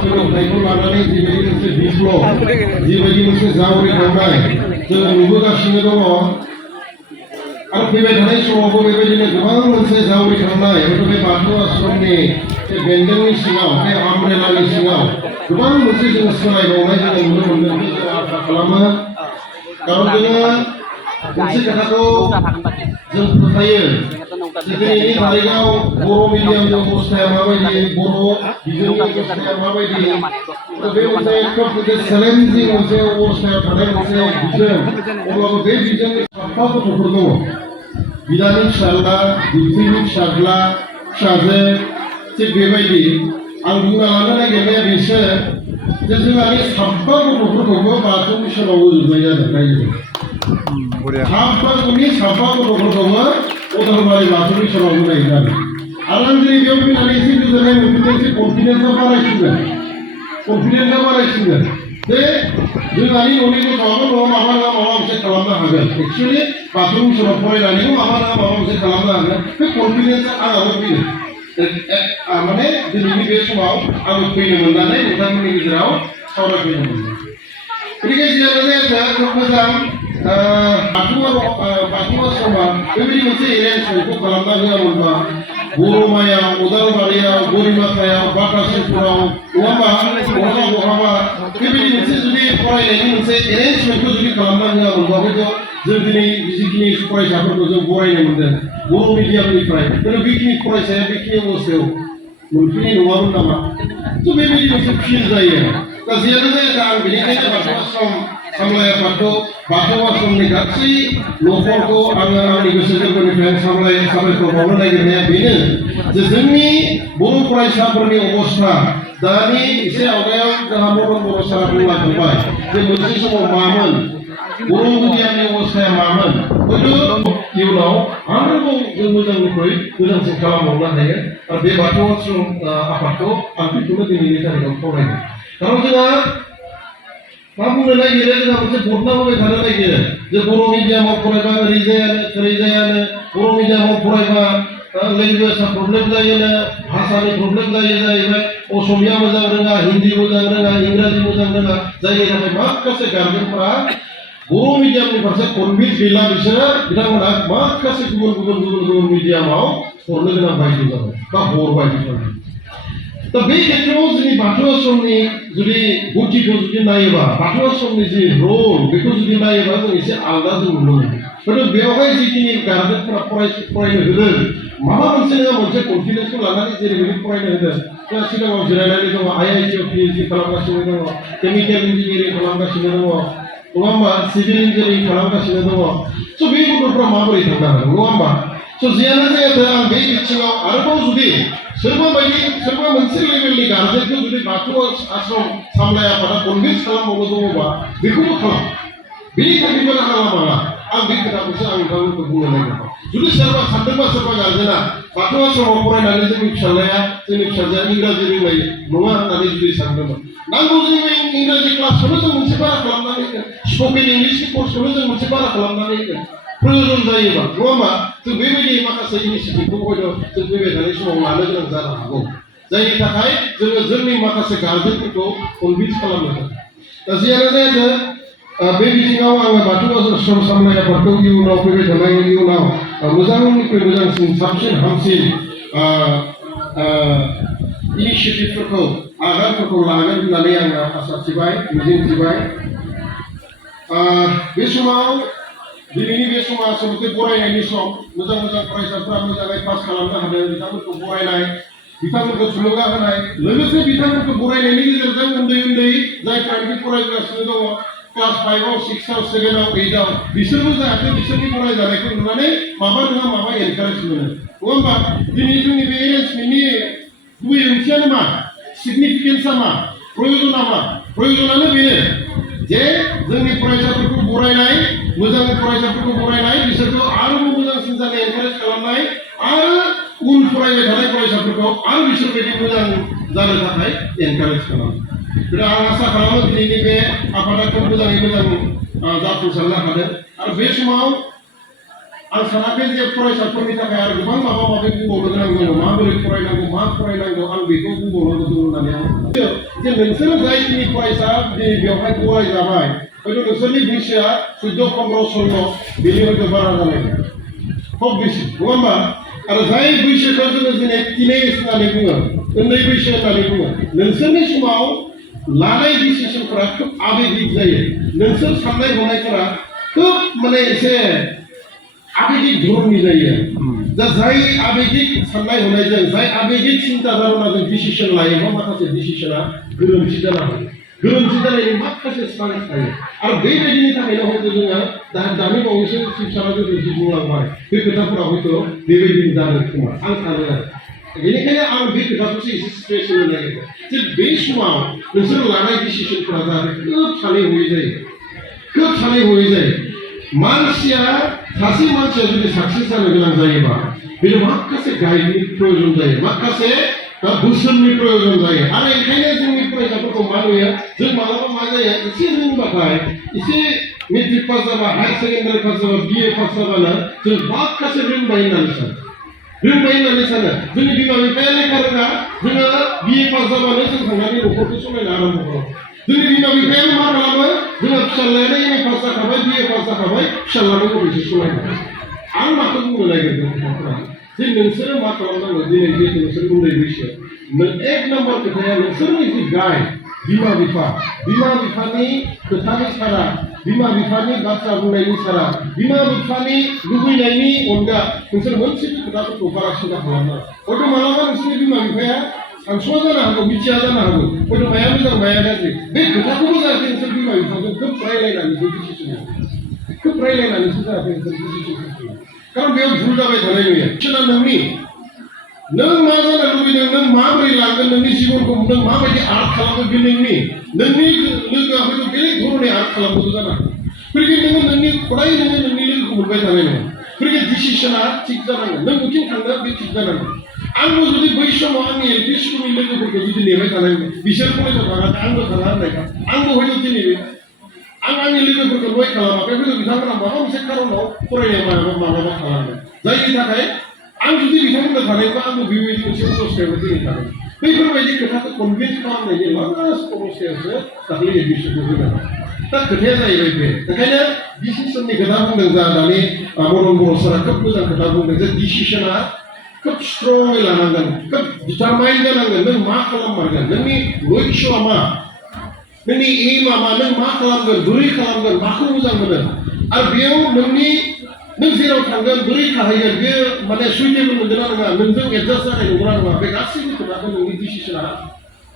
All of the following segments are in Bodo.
सोलोंथाइखौ लानानै जिबायदि मोनसे बिप्लब जिबायदि मोनसे जावरिखांनाय जोङो नुबोगासिनो दङ आरो फैबाय थानाय समावबो बेबायदिनो गोबां मोनसे जावरिखांनाय हयथ' बे बाथौ आश्रमनि बे बेन्दोंनि सिङाव बे आमब्रेलानि सिङाव गोबां मोनसे जोङो सोलायबावनाय जोङो नुनो मोनदों जों आसा खालामो खारन जोङो मोनसे खोथाखौ जों फोथायो जे दिनैनि तारिखाव बर' मिडियामनि अबस्थाया माबायदि बर' बिजोंनि अबस्थाया माबायदि बे मोनसे खोब मोनसे चेलेन्जिं मोनसे अबस्थायाव थानाय मोनसे बिजों अब्लाबो बे बिजोंनि साफा गथ'फोर दङ बिदानि फिसाज्ला बिबथैनि फिसाज्ला फिसाजो थिग बेबायदि आं बुंना लानो नागिरनाया बेसो जे जोंहानि साफा गथ'फोरखौबो बाथौ मिसनाव होजोबनाय जादों रायजोआव साफानि साफा गथ'फोरखौबो अदालबारि बाथौ मिसनाव होनाय जादों आरो आं दिनै बेयाव फैनानै एसे गोजोननाय मोनफिनदों एसे कनफिडेन्सआ बारायसिनगोन जे जोंहानि न'नि गथ'आबो न'आव माबा नङा माबा मोनसे खालामनो हागोन एक्सुवेलि बाथौ मिसनाव फरायनानैबो माबा नङा माबा मोनसे खालामनो हागोन बे कनफिडेन्सआ आंहाबो फैदों माने दिनैनि बे समाव आङो फैनो मोननानै नोंथांमोननि गेजेराव सावरायफैनो मोनदों गतिके जियानो जाया खोब मोजां बाथौ आश्रमा बेबायदि मोनसे एरेन्जमेन्टखौ खालामना होआमोनबा बर'मायाव उदालबारियाव बोरिमाखायाव बाटासिपुराव बहाबा बेबायदि मोनसे जुदि फरायनायनि मोनसे एरेन्जमेन्टखौ जुदि खालामना होआमोनबा हयथ' जों दिनै जिखिनि फरायसाफोरखौ जों बरायनो मोनदों बर' मिडियामनिफ्राय बेखिनि फरायसाया बेखिनि अबस्थायाव मोनफैनाय नङामोन नामा थ' बेबायदि मोनसे फिल जायो दा जियानो जाया आं बेनिखायनो बाथौ आश्रम सामलाय आफादखौ बाथौ आश्रमनि गासै न'खरखौ आङो आंनि गोसो गोरबोनिफ्राय साबायखर बावनो नागिरनाया बेनो जे जोंनि बर' फरायसाफोरनि अबस्था दानि एसे आवगायाव जोंहा बर' सारा बुंलांबाय जे मोनसे समाव मामोन बर' मिडियामनि अबस्थाया मामोन हयथ' इयुनाव आरोबाव जों मोजांनिख्रुइ मोजांसिन खालामबावनो हायो आरो बे बाथौ आश्रम आफादखौ आं बेखौनो दिनैनि तारिखाव खावलायदों खारन जोंहा मा बुंनो नागिरो जोंहा मोनसे घटना होबाय थानो नागिरो जे बर' मिडियामाव फरायबा ओरै जायानो बर' मिडियामाव फरायबा लेंगुवेजआ प्रब्लेम जायोनो भाषानि प्रब्लेम जायो जाहैबाय असमिया मोजां रोङा हिन्दी मोजां रोङा इंराजि मोजां रोङा जायनि थाखाय माखासे गार्जेनफोरा बर' मिडियामनि फारसे कनभिन्स गैला बिसोरो बिथांमोना माखासे गुबुन मिडियामाव हरनो गोनां बायदि जाबाय बा हरबाय बिथांमोना दा बे खेत्रआव जोंनि बाथौ आश्रमनि जुदि गतिखौ जुदि नायोबा बाथौ आश्रमनि जि रल बेखौ जुदि नायोबा जों एसे आलादा जों नुनो मोनो हयथ' बेवहाय जिखिनि गार्जेनफोरा फरायनो होदों माबा मोनसे नङा मोनसे कनफिडेन्सखौ लानानै जेरैबायदि फरायनो होदों दा सिगाङाव जिरायनानै दङ IIT आव PhD खालामगासिनो दङ केमिकेल इन्जिनियारिं खालामगासिनो दङ नङा होमबा सिभिल इन्जिनियारिं खालामगासिनो दङ स' बे गथ'फ्रा माबोरै थांनो हागोन नङा होमबा स' जियानो जायाथों आं बे बिथिङाव आरोबाव जुदि सोरबा मोनसे लेभेलनि गार्जेनखौ जुदि बाथौ आश्रम सामलाय आफादा कनभिन्स खालामबावनो दङबा बेखौबो खालाम बेनि थाखायबो राहा लामा आं बे खोथाखौसो आं नोंथांमोनखौ बुंनो नागिरदों जुदि सोरबा सानदोंबा सोरबा गार्जेना बाथौ आश्रमाव फरायनानै जोंनि फिसाजोआ इंराजि रोंनाय नङा होननानै जुदि सानदोंमोन नांगौ जों इंराजि क्लासखौनो जों मोनसे बारा खालामनानै होगोन स्पकेन इंलिशनि कर्सखौनो जों मोनसे बारा खालामनानै होगोन प्रयोजन जायोबा नङा होमबा जों बेबायदि माखासे इनिसियेटिभखौ हयथ' जों फैबाय थानाय समाव लानो गोनां जानो हागौ जायनि थाखाय जोङो जोंनि माखासे गार्जेनफोरखौ कनभिन्स खालामनो दा जियानो जायाथों बे बिथिङाव आङो बाथौ आश्रम सामलाय आफादखौ इयुनाव फैबाय थानाय इयुनाव मोजांनिख्रुइ मोजांसिन साबसिन हामसिन इनिसियेटिभफोरखौ आगानफोरखौ लागोन होननानै आङो आसा थिबाय मिजिं थिबाय बे समाव दिनैनि बे समा आसलथे बरायनायनि सम मोजां फरायसाफ्रा मोजाङै पास खालामनो हादों बिथांमोनखौ बरायनाय बिथांमोनखौ थुलुंगा होनाय लोगोसे बिथांमोनखौ बरायनायनि गेजेरजों उन्दै जायफ्रानोखि फरायगासिनो दङ क्लास 5आव 6आव 7आव 8आव बिसोरबो जाहाथे बिसोरनि फरायजानायखौ नुनानै माबा नङा माबा एनकारेज मोनो नङा होमबा दिनै जोंनि बे एरेन्जमेन्टनि गुबै ओंथियानो मा सिगनिफिकेन्सआ मा प्रयोजनानो बेनो जे जोंनि फरायसाफोरखौ बरायनाय मोजां फरायसाफोरखौ बरायनाय बिसोरखौ आरोबाव मोजांसिन जानो एनकारेज खालामनाय आरो उन फरायबाय थानाय फरायसाफोरखौ आरो बिसोरबायदि मोजां जानो थाखाय एनकारेज खालामो दा आं आसा खालामो दिनैनि बे आफादाखौ मोजाङै मोजां जाफुंसारनो हादों आरो बे समाव आं सानाखै जे फरायसाफोरनि थाखाय आरो गोबां माबा माबि बुंबावनो गोनां दङ माबोरै फरायनांगौ मा फरायनांगौ आं बेखौ बुंबावनांगौ दं होननानै आं जे नोंसोर जायखिनि फरायसा दिनै बेवहाय फरायजाबाय हयथ' नोंसोरनि बैसोआ 14-15 बेनि हयथ' बारा जानाय खोब बेसि नङा होमबा आरो जाय बैसोखौ जोङो दिनै टिनेज होननानै बुङो उन्दै बैसो होननानै बुङो नोंसोरनि समाव लानाय डिसिसनफोरा खोब आबेगिक जायो नोंसोर साननाय हनायफोरा खोब माने एसे आबेगिक धरननि जायो दा जाय आबेगिक साननाय हनायजों जाय आबेगिक चिन्ता धारणाजों डिसिसन लायोबा माखासे डिसिसना गोरोन्थि जानो हागौ गोरोन्थि जानायनि माखासे चान्स थायो आरो बेबायदिनि थाखायनो हयथ' जोङो दानि बावैसो चिफ सारा जि बुंलांबाय बे खोथाफोरा हयथ' बेबायदिनो जागोन खोमा आं सानो आरो बेनिखायनो आं बे खोथाखौसो एसे स्ट्रेस होनो नागिरदों जे बे समाव नोंसोर लानाय डिसिसनफोरा जाहाथे खोब सानै हयै जायो खोब सानै हयै जायो मानसिया सासे मानसिया जुदि साक्सेस जानो गोनां जायोबा बेनो माखासे गाइडनि प्रयोजन जायो माखासे बोसोननि प्रयोजन जायो आरो ओंखायनो जोंनि फरायसाफोरखौ मा नुयो जों मालाबा मा जायो एसे रोंबाथाय एसे मेट्रिक पास जाबा हायार सेकेन्डारि पास जाबा BA पास जाबानो जों माखासे रोंबाय होननानै सानो जोंनि बिमा बिफाया लेखा रोङा जोङो BA पास जाबानो जों थांनानै न'खरखौ सालायनो आराम्भ खालामो जोंनि बिमा बिफाया मा खालामो जोंहा फिसाज्लायानो MA पास जाखाबाय BA पास जाखाबाय फिसाज्लाखौ बोरैसो सालायनो आं माखौ बुंनो नागिरदों खोथाफोरा जे नोंसोरो मा खालामनांगौ दिनै जिहेतु नोंसोर उन्दै बैसो एक नाम्बार खोथाया नोंसोरनि जि गाइड बिमा बिफानि खोथानि सारा बिमा बिफानि बाथ्रा बुंनायनि सारा बिमा बिफानि लुबैनायनि अनगा नोंसोर मोनसेबो खोथाफोरखौ बारा सिन्था खालामनाङा हयथ' मालाबा नोंसोरनि बिमा बिफाया सानस'आ जानो हागौ मिथिया जानो हागौ हयथ' माया मोजां माया गाज्रि बे खोथाखौबो जाहाथे नोंसोर बिमा बिफाजों खोब रायलायनानैसो डिसिसन जाहाथे नोंसोर डिसिसन खारन बेयाव भुल जाबाय थानाय नुयो सोना नों मा जानो लुबैदों नों माबोरै लागोन नोंनि जिबनखौ नों माबायदि आर्ट खालामो बे नोंनि लोगोआ हयथ' बेलेग धरननि आर्ट खालामनोबो जानो हागौ फैगोन नोङो नोंनि नोंनि लोगोखौ मोनबाय थानाय नङा फैगोन डिसिसना थिग जानांगोन नों बबेथिं थांनो बे थिग जानांगोन आंबो जुदि बै समाव आंनि LP स्कुलनि लोगोफोरखौ जुदि नेबाय थानायमोन बिसोर कलेजाव थाङाखै आंबो थाङा होननायखा आंबो हयथ' दिनै आं आंनि लोगोफोरखौ लय खालामाखै हयथ' बिथांमोना माबा मोनसे खारनाव फरायनाय मालाबा खालामदों जायनि थाखाय आं जुदि बिथांमोननो थानायबा आंबो बेबायदि मोनसे अबस्थायाव दिनै थागोन बैफोरबायदि खोथाखौ कनभिन्स खालामनायनि लास्ट अबस्थायावसो दाख्लै एडमिसनखौ होदों दा खोथाया जाहैबाय बे ओंखायनो डिसिसननि खोथा बुंदों जा दानि मदन बर' सारा खोब मोजां खोथा बुंदों जे डिसिसना खोब स्ट्रङै लानांगोन खोब डिटारमाइन जानांगोन नों मा खालाममारगोन नोंनि लक्ष्यआ मा नोंनि एमआ मा नों मा खालामगोन बोरै खालामगोन माखौ मोजां मोनो आरो बेयाव नों जेराव थांगोन बोरै थाहैगोन बे माने सुइटेबल मोनगोन ना नङा नोंजों एडजास्ट जानाय नंगौना नङा बे गासैबो खोथाखौ नोंनि डिसिसना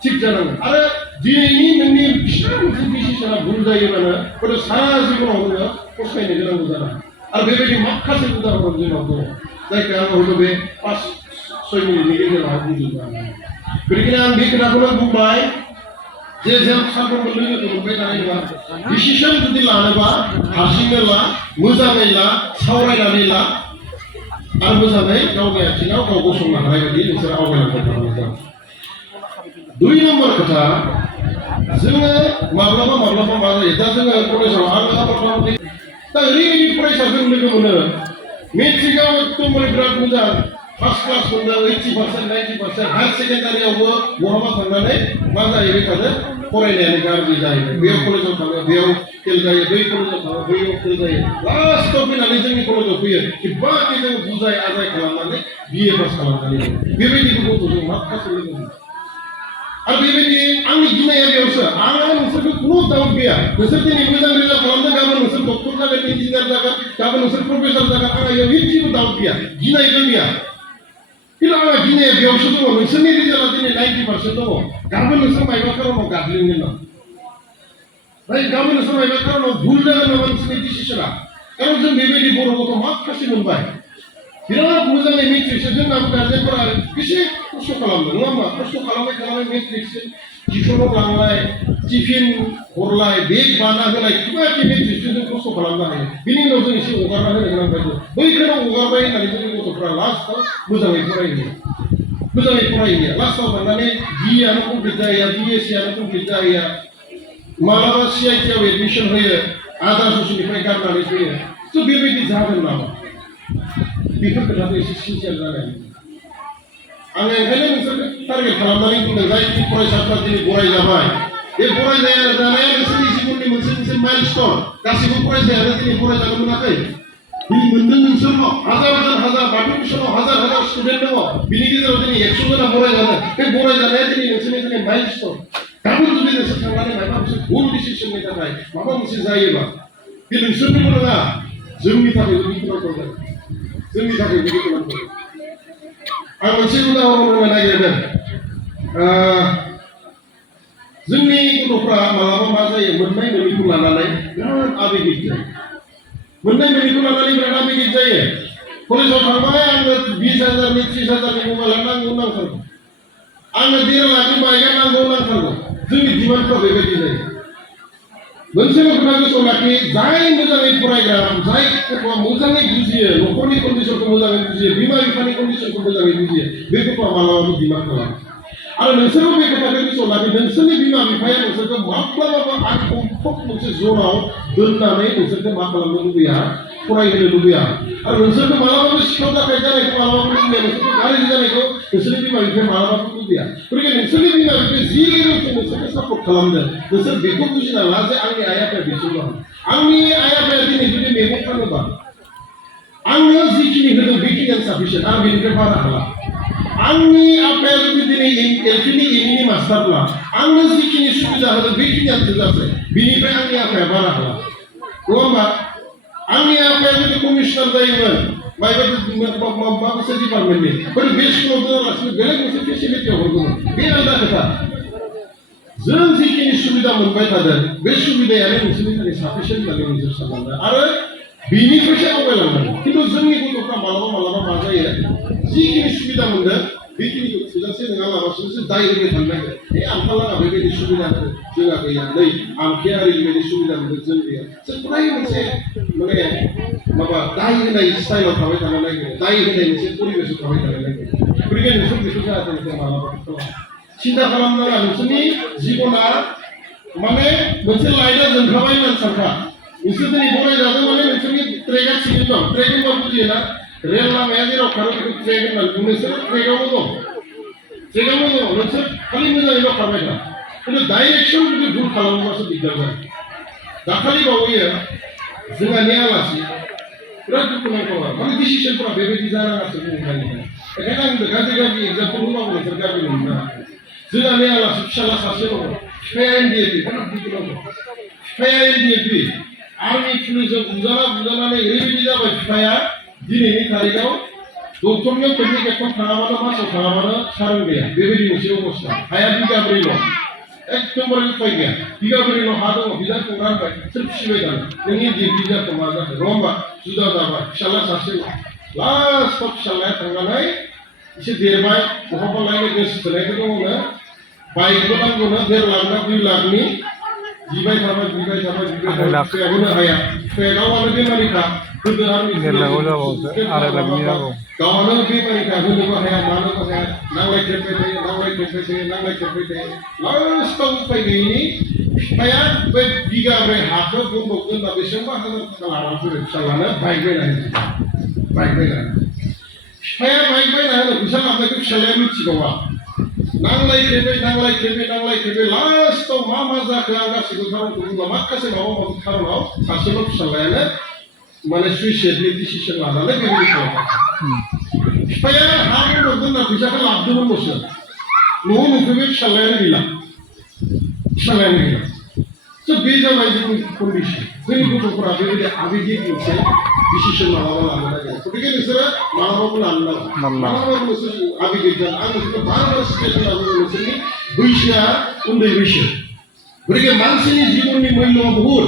थिग जानांगोन आरो दिनैनि नोंनि फिसा मोनसे डिसिसना भुल जायोबानो हयथ' सारा जिबनाव नोङो फसथायनो गोनांबो जानो आरो बेबायदि माखासे उदाहरन जोंनाव दङ जायखौ आं हयथ' बे 5-6 मिनिटनि गेजेराव बुंजोबनो हानाय बेनिखायनो आं बे खोथाखौनो बुंबाय जे जों सानफ्रोमबो लोगोखौ मोनबाय थानाय नङा डिसिसन जुदि लानोबा हारसिंनो ला मोजाङै ला सावरायनानै ला आरो मोजाङै गावनि आथिङाव गाव गसंनो हानाय बायदि नोंसोर आवगायलांबाय थानांगौ 2 नम्बर खोथा जोङो माब्लाबा मा जायो दा जोङो कलेजाव आङो मथा-मथि दा ओरैबायदि फरायसाजों लोगो मोनो मेट्रिकआव एकदमबारे बिराद मोजां फार्स्ट क्लास मोनदों 80% 90% हायार सेकेन्डारियावबो बहाबा थांनानै मा जाहैबाय थादों फरायनायानो गाज्रि जाहैबाय बेयाव कलेजाव थाङो बेयाव फेल जायो बै कलेजाव थाङो बैयाव फेल जायो लास्टआव फैनानै जोंनि कलेजाव फैयो किबादि जों बुजाय आजाय खालामनानै BA पास खालामनानै बेबायदिखौ गथ'जों माखासे लोगो मोनो आरो बेबायदि आंनि गिनाया बेयावसो आंहा नोंसोरखौ खुनु दाउट गैया नोंसोर दिनै मोजां रिजाल्ट खालामदों गाबोन नोंसोर डक्टर जागोन इन्जिनियार जागोन गाबोन नोंसोर प्रफेसर जागोन आंहा बेयाव जेबो दाउट गैया गिनायबो गैया खिन्थु आंहा गिनाया बेयावसो दङ नोंसोरनि रिजाल्टआ दिनै 90% दङ गाबोन नोंसोर मायबा खारनाव गाग्लिगोन नामा गाबोन नोंसोर मायबा खारनाव भुल जागोन नामा नोंसोरनि डिसिसना खारन जों बेबायदि बर' गथ' माखासे मोनबाय बिराद मोजाङै मेट्रिक्सजों जोंनाबो गार्जेनफोरा बेसे खस्थ' खालामदों नङा होमबा खस्थ' खालामै मेट्रिक्सजों टिउसनाव लांलाय टिफिन हरलाय बेग बाना होलाय किबादि मेट्रिक्सजों जों खस्थ' खालामनो हायो बिनि उनाव जों एसे हगारना होनो गोनां बायदि बैखौनो हगारबाय होननानै जोंनि गथ'फ्रा लास्टआव मोजाङै फरायहैया लास्टआव थांनानै बिएआनो कमप्लिट जाहैया बिएससिआनो कमप्लिट जाहैया मालाबा CITआव एडमिसन होयो आधा ससेनिफ्राय गारनानै फैयो स' बेबायदि जागोन नामा बेफोर खोथाखौ एसे सिनसियार जानाय आं ओंखायनो नोंसोरखौ टारगेट खालामनानै बुंदों जायखि फरायसाफ्रा दिनै बराय जाबाय बे बरायनाया नोंसोरनि जिबननि मोनसे माइलस्टन गासैबो फरायसायानो दिनै फरायजानो मोनाखै दिनै मोनदों नोंसोरनाव हाजार बाथौ मिसनाव हाजार स्टुडेन्ट दङ बिनि गेजेराव दिनै 100 जना बरायजानो बे बरायजानाया दिनै नोंसोरनि दिनै माइलस्टन गाबोन जुदि नोंसोर थांनानै माबा मोनसे भुल डिसिसननि थाखाय माबा मोनसे जायोबा बे नोंसोरनिबो नङा जोंनि थाखाय बिदि गोनांथार जागोन जोंनि थाखाय बिदि गोनांथार आं मोनसे उदाहरन होनो नागिरदों जोंनि गथ'फ्रा मालाबा मा जायो मोननाय मोनैखौ लानानै बिराद आबेगिक जायो मोननाय मोनैखौ लानानै बिराद आबेगिक जायो कलेजाव थांबाय आंनो 20,000 30,000 मबाइल नांथारगौ आंनो 1.5 लाखनि बाइकआ नांथारगौ जोंनि डिमान्डफ्रा बेबायदि जायो मोनसेल' खोथा गोसोआव लाखि जाय मोजाङै फरायग्रा जाय गथ'आ मोजाङै बुजियो न'खरनि कन्डिसनखौ मोजाङै बुजियो बिमा बिफानि कन्डिसनखौ मोजाङै बुजियो बे गथ'आ मालाबाबो डिमान्ड खालामा आरो नोंसोरबो बे खोथाखौ गोसोआव लाखि नोंसोरनि बिमा बिफाया नोंसोरखौ माब्लाबाबो आनकम्फर्ट मोनसे जनाव दोननानै नोंसोरखौ मा खालामनो लुबैया फरायहोनो लुबैया आरो नोंसोरखौ मालाबाबो सिखाव दाखायत जानायखौ मालाबाबो लुबैया नोंसोरखौ गाज्रि जानायखौ नोंसोरनि बिमा बिफाया मालाबाबो लुबैया गतिके नोंसोरनि बिमा बिफाया जि लेभेलखौ नोंसोरखौ सापर्ट खालामदों नोंसोर बेखौ बुजिना ला जे आंनि आइ आफाया बेसोर दं आंनि आइ आफाया दिनै जुदि मैगं फानोबा आंनो जिखिनि होदों बेखिनियानो साफिसियेन्ट आं बेनिफ्राय बारा हाला आंनि आफाया जुदि दिनै एलपिनि एमइनि मास्टारब्ला आंनो जिखिनि सुबिदा होदों बेखिनियानो थोजासे बिनिफ्राय आंनि आफाया बारा हाला नङा होमबा आंनि आफाया जुदि कमिशनार जायोमोन माबा मोनसे डिपार्टमेन्टनि बे स्कुलाव दोनालासिनो बेलेग मोनसे फेसिलिटियाव हरगौमोन बे आलादा खोथा जों जिखिनि सुबिदा मोनबाय थादों बे सुबिदायानो नोंसोरनि थाखाय साफिसियेन्ट होननानै नोंसोर साननांगोन आरो बिनिफ्रायसो आवगायलांनांगोन खिन्थु जोंनि गथ'फ्रा मालाबा मा जायो जिखिनि सुबिदा मोनदों बेखिनिखौ थोजासे नङा लाबासो दाय होबाय थानो नागिरो आंखालाङा बेबायदि सुबिदा होदों जोंहा गैया नै आमखेया ओरैबायदि सुबिदा मोनदों जों गैया जों फ्राय मोनसे माने माबा दाय होनाय स्टाइलाव थाबाय थानो नागिरो दाय होनाय मोनसे परिबेसाव थाबाय थानो नागिरो गतिके नोंसोर बेखौ जाहाथे नोंसोर मालाबाबो खालामा सिन्था खालामनाङा नोंसोरनि जिबना माने मोनसे लाइटआ जोंखाबाय होननानै सानखा नोंसोर दिनै फरायजादों माने नोंसोरनि ट्रेकआ थिगैनो दं ट्रेक होनबा बुजियोना रेल लामाया जेराव खारो बेखौ ट्रेक होननानै बुङो नोंसोर ट्रेकआवनो दं नोंसोर खालि मोजाङैल' खारबाय था खिन्थु डाइरेक्सन जुदि भुल खालामोबासो दिगदार जायो दाखालि बावैयो जोंहानि आलासि बिराद दुखुनांथाव माने डिसिसनफोरा बेबायदि जानाङासो बुंनायनिफ्राय बेखायनो आं गाज्रि एग्जाम्पल होबाबो नोंसोर गाज्रि मोननो हायाखै जोंहानि आलासि फिसाला सासे दङ बिफाया एनडिएपि बिराद दुखुनांथाव बिफाया एनडिएपि आर्मि पुलिसजों बुजानानै ओरैबायदि जाबाय बिफाया दिनैनि तारिखआव डक्टरनियाव खेबथाम थाङाबानो मासाव थाङाबानो सारोन गैया बेबायदि मोनसे अबस्था हाया बिगाब्रैल' एकदमबारे उपाय गैया बिगाब्रैल' हा दङ बिदाखौ रानबाय सोर फिसिबाय थानो नोंनि डिग्रि जाखो मा जाखो नङा होमबा जुदा जाबाय फिसाला सासे लास्टआव फिसालाया थांनानै एसे देरबाय बहाबा लायनो गोसो थोनायखौ दङनो बाइकबो नांगौनो 1.5 लाख ना 2 लाखनि बिबाय थाबाय फिसायाबोनो हाया फिसाया गावआनो बेमारिखा गोदो आर्मि गावआनो बेमारिखा होनोबो हाया मानोबो हाया नांलाय खेबबाय थायो लास्टआव उपाय गैयिनि बिफाया बे बिगाब्रै हाखौ बन्दक दोनबा बेसेबांबा हाजार थाखा लानानै फैबाय फिसालानो बाइक बायनानै बिफाया बाइक बायना होनो फैसा लाबोनायखौ फिसालाया मिथिबावा नांलाय खेबे लास्टआव मा जाखो आं गासैबो खारनखौ बुंबा माखासे माबा खारनाव सासेल' फिसालायानो माने सुइसाइडनि डिसिसन लानानै बेबायदि खालामबाय बिफाया हा बन्दक दोनना फैसाखौ लाबोदोंमोनल'सो न'आव नुफैबाय फिसालायानो गैला स' बे जाबाय जोंनि कन्डिसन जोंनि गथ'फोरा बेबायदि आबेगिक मोनसे डिसिसन मालाबा लानो नागिरो गतिके नोंसोरो मालाबाबो लानो नाङा मालाबाबो नोंसोर आबेगिक जानो आं नोंसोरखौ बार स्ट्रेस होना बुङो नोंसोरनि बैसोआ उन्दै बैसो गतिके मानसिनि जिबननि मुल्यआ बहुद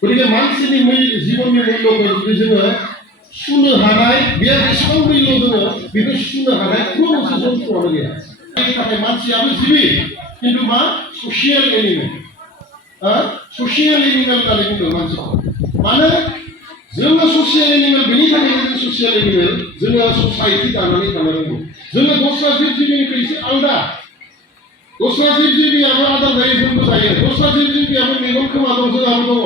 गतिके मानसिनि जिबननि मुल्यखौ जुदि जोङो सुनो हानाय बेहा बेसेबां मुल्य दङ बेखौ सुनो हानाय खुनु मोनसे जन्थ्रआनो गैया बेनि थाखाय मानसियाबो जिबि खिन्थु मा ससियेल एनिमेल होननानै बुंदों मानसिखौ मानो जोङो ससियेल एनिमेल बेनि थाखायनो जों ससियेल एनिमेल जोङो ससाइटि दानानै थानो रोंगौ जोङो दस्रा जिब जिबिनिफ्राय एसे आलदा दस्रा जिब जिबियाबो आदार जायो जोंबो जायो दस्रा जिब जिबियाबो मेगन खोमा दं जोंहाबो दङ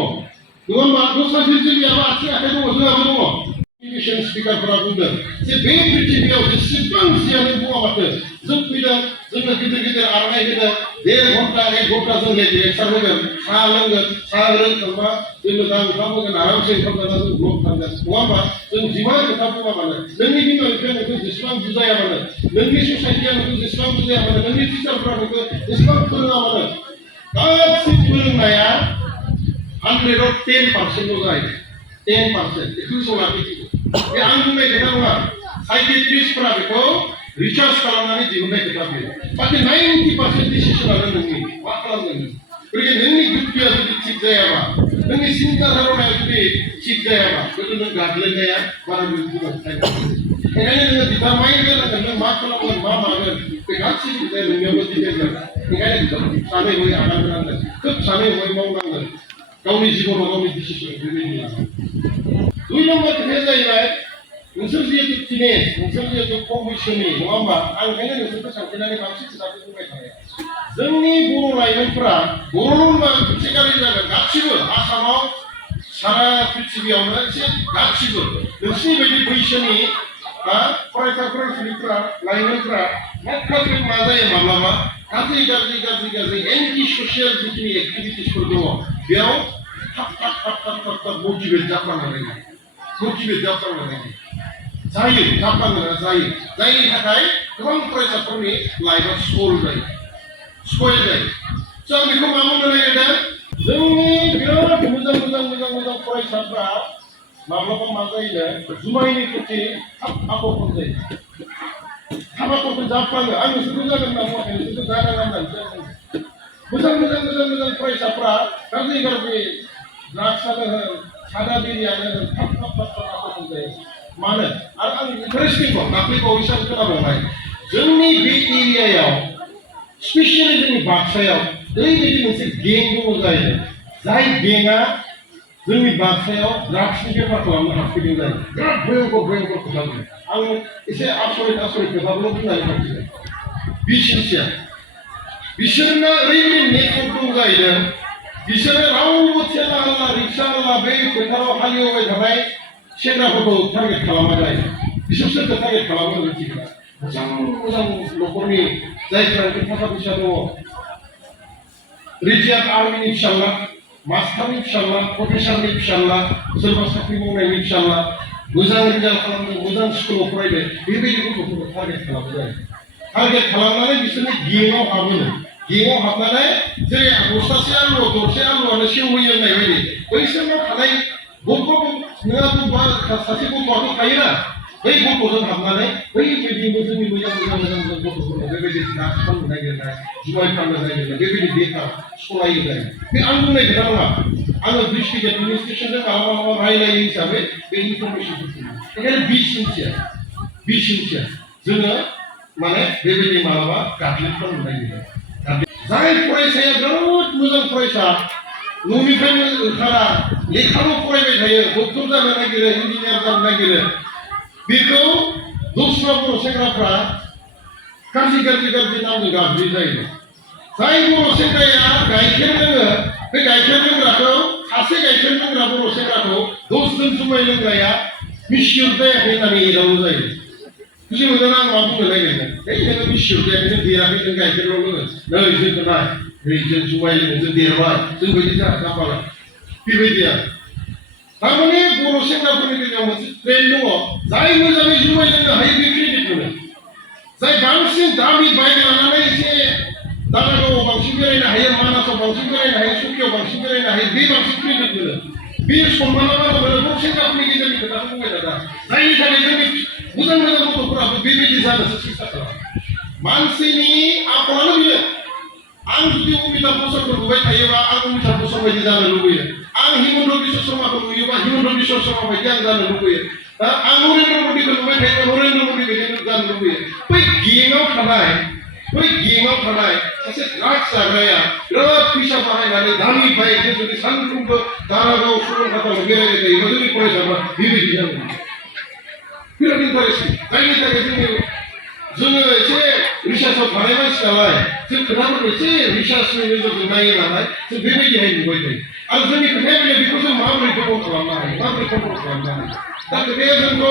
नङा होमबा दस्रा जिब जिबियाबो आथिं आखाइ दङ जोंहाबो दङ टेलिभिजन स्पिकारफोरा बुंदों जे बे पृथिबियाव जेसेबां जियानो बुङा माथो जों फैदों जोंनो गिदिर गिदिर आर'नाइ होदों 1.5 घन्टा 1 घन्टा जों लेक्सार होगोन साहा लोंगोन साहा लोंखांबा जोंनो दा ओंखाम होगोन आरामसे ओंखाम जाना जों ब्लग थांगोन नङा होमबा जों जिमान खोथा बुङा मानो नोंनि बिमा बिफाया नोंखौ जेसेबां बुजाया मानो नोंनि ससाइटिया नोंखौ जेसेबां बुजाया मानो नोंनि टिचारफोरा नोंखौ जेसेबां फोरोङा मानो गासै फोरोंनाया 100 आव 10% जायो 10% बेखौ जों बे आं बुंनाय खोथा नङा साइकेट्रिस्टफोरा बेखौ रिसार्च खालामनानै दिहुननाय खोथा बेयो बाखि 90% डिसिसनानो नोंनि मा खालामगोन गतिके नोंनि बुद्धिया जुदि थिग जायाबा नोंनि सिन्ता धारणाया जुदि थिग जायाबा बेखौ नों गाग्लोबनाया बारा गोनां जाया बेखायनो नोङो डिटारमाइन जानांगोन नों मा खालामगोन मा मागोन बे गासैबो खोथाया नोंनियावबो डिपेन्ड जागोन बेखायनो खोब सानै हयै आगान होनांगोन खोब सानै हयै मावनांगोन गावनि जिबनाव गावनि डिसिसन बेबायदि लानांगोन 2 नम्बर खोथाया जाहैबाय नोंसोर जिहेतु टिनेज नोंसोर जिहेतु खम बैसोनि नङा होमबा आं ओंखायनो नोंसोरखौ सानखिनानै बांसिन खोथाखौ बुंबाय थानाया जोंनि बर' लाइमोनफोरा बर'ल' होनबा मोनसे गाज्रि जागोन गासिबो आसामाव सारा पृथिबियावनो एसे गासिबो नोंसिनि बायदि बैसोनि फरायसा फरायसुलिफोरा लाइमोनफोरा माखासे मा जायो माब्लाबा गाज्रि एन्टि ससियेल जिखिनि एक्टिभिटिसफोर दङ बेयाव थाब मटिभेट जाफ्लांनानै जायो जाफ्लाङो जायो जायनि थाखाय गोबां फरायसाफोरनि लाइफआ स्पइल जायो स' आं बेखौ मा बुंनो नागिरदों जोंनि बिराद मोजां फरायसाफ्रा माब्लाबा मा जायोनो जुमायनि प्रति थाब आकर्षण जायो थाब आकर्षण जाफ्लाङो आं नोंसोरखौ जागोन होनना बुङाखै नोंसोरखौ जानाङा होननानै मोजां फरायसाफ्रा गाज्रि ड्राग्सआनो होन सादा बिरियानो होन थाब आकर्षण जायो मानो आरो आं इन्टारेस्टिं दं दाख्लै बावैसो आं खोनाबावबाय जोंनि बे एरियायाव स्पेसियेलि जोंनि बाक्सायाव ओरैबायदि मोनसे गें दङ जायो जाय गेंआ जोंनि बाक्सायाव ड्राग्सनि बेफार खालामनो हाबफैदों जायो बिराद भयंकर खोथा बुङो आं एसे आसरित खोथाखौल' बुंनानै थांसिगोन बिसोरना ओरैबायदि नेटवर्क दं जाहैदों बिसोरो रावबो थेला हल्ला रिक्सा हल्ला बे फोथाराव हालेवबाय थानाय सेंग्राफोरखौ टारगेट खालामा जायो बिसोर सोरखौ टारगेट खालामो मिथिगोना मोजां न'खरनि जायफोरा थाखा फैसा दङ रिटायार्ड आर्मिनि फिसाज्ला मास्टारनि फिसाज्ला प्रफेसारनि फिसाज्ला सोरबा साख्रि मावनायनि फिसाज्ला मोजां रिजाल्ट खालामदों मोजां स्कुलाव फरायदों बेबायदि गथ'फोरखौ टारगेट खालामो जायो टारगेट खालामनानै बिसोरनि गेंआव हाबोनो गेंआव हाबनानै जेरै बस्थासे आलुआव दरसे आलुआनो सेवहैयो होननाय बायदि बैसोरनाव थानाय नोंहा सासे गथ'आथ' थायोना बै गथ'जों हाबनानै बैबायदिबो जोंनि मोजां गथ'फोरखौ बेबायदि ड्राग्स फाननो नागिरनाय जुमाय फाननो नागिरनाय बेबायदि बेखार सलायो जायो बे आं बुंनाय खोथा नङा आङो डिस्ट्रिक्ट एडमिनिस्ट्रेसनजों मालाबा रायलायो हिसाबै बे इनफरमेसनखौ बेखायनो बिसिनथिया जोङो माने बेबायदि मालाबा गाग्लोबफ्लांनो नागिरो जाय फरायसाया बिराद मोजां फरायसा न'निफ्रायनो ओंखारा लेखाल' फरायबाय थायो डक्टर जानो नागिरो इन्जिनियार जानो नागिरो बेखौ दस्रा बर' सेंग्राफ्रा गाज्रि नामजों गाज्रि जायो जाय बर' सेंग्राया गाइखेर लोङो बे गाइखेर लोंग्राखौ सासे गाइखेर लोंग्रा बर' सेंग्राखौ 10 जन जुमाय लोंग्राया मिसियर जायाखै होननानै एदावो जायो बुजि मोनदों आं मा बुंनो नागिरदों नोङो मिसियर जायाखै नों देराखै नों गाइखेरल' लोङो नै जोंखौ नाय जों जुमाय लोङो जों देरबाय जों बायदि जाबाय बेबायदि आरो थारमाने बर' सेंग्राफोरनि गेजेराव मोनसे ट्रेन्ड दङ जाय मोजाङै जुमाय लोंनो हायो बे क्रेडिट मोनो जाय बांसिन दामि बाइक लानानै एसे दारागावआव बांसिन बेरायनो हायो मानासाव बांसिन बेरायनो हायो सकियाव बांसिन बेरायनो हायो बे बांसिन क्रेडिट मोनो बे सन्माना बारा मोनो बर' सेंग्राफोरनि गेजेरनि खोथाखौ बुंबाय थादों जायनि थाखाय जोंनि मोजां गथ'फोराबो बेबायदि जानोसो सेस्था खालामो मानसिनि आखलानो बेनो आं जुदि अमिताभ बच्चनखौ नुबाय थायोबा आं अमिताभ बच्चन बायदि जानो लुबैयो आं हिमन्त बिश्व शर्माखौ नुयोबा हिमन्त बिश्व शर्मा बायदि आं जानो लुबैयो आं नरेन्द्र मदिखौ नुबाय थायोबा नरेन्द्र मदि बायदि जानो लुबैयो बै गेंआव थानाय सासे ड्राग्स जाग्राया बिराद फैसा बाहायनानै दामि बाइकजों जुदि सानफ्रोमबो दारागाव सरलपारायाव बेरायबाय थायोबा जोंनि फरायसाफ्रा बेबायदि जानो बिराद इन्टारेस्टिं जायनि थाखाय जोङो एसे रिसार्चआव थानाय मानसि नालाय जों खोथाफोरखौ एसे रिसार्चनि नोजोरजों नायो नालाय जों बेबायदिहाय नुबाय थायो आरो जोंनि खोथाया बेले बेखौ जों माबोरै कन्ट्रल खालामनो हायो माबोरै कन्ट्रल खालामनो हायो दा खोथाया जोंथ'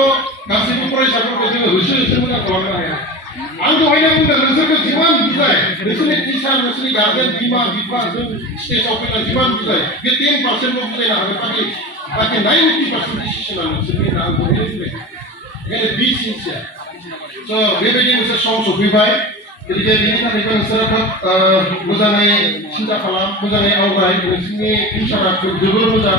गासैबो फरायसाफोरखौ जोङो होसो होसो मोजां खालामनो हाया आं दहायनो बुंदों नोंसोरखौ जिमान बुजाय नोंसोरनि टिचार नोंसोरनि गार्जेन बिमा बिफा जों स्टेजाव फैना जिमान बुजाय बे 10% बुजायनो हागोन बाखि 90% डिसिसना नोंसोरनि आं दहायनो बुंबाय बेखायनो बि सिनसियार स' बेबायदि मोनसे सम सफैबाय गतिके बेनि थाखायबो नोंसोरो मोजाङै सिन्था खालाम मोजाङै आवगाय नोंसोरनि फिउचारा जोबोर मोजां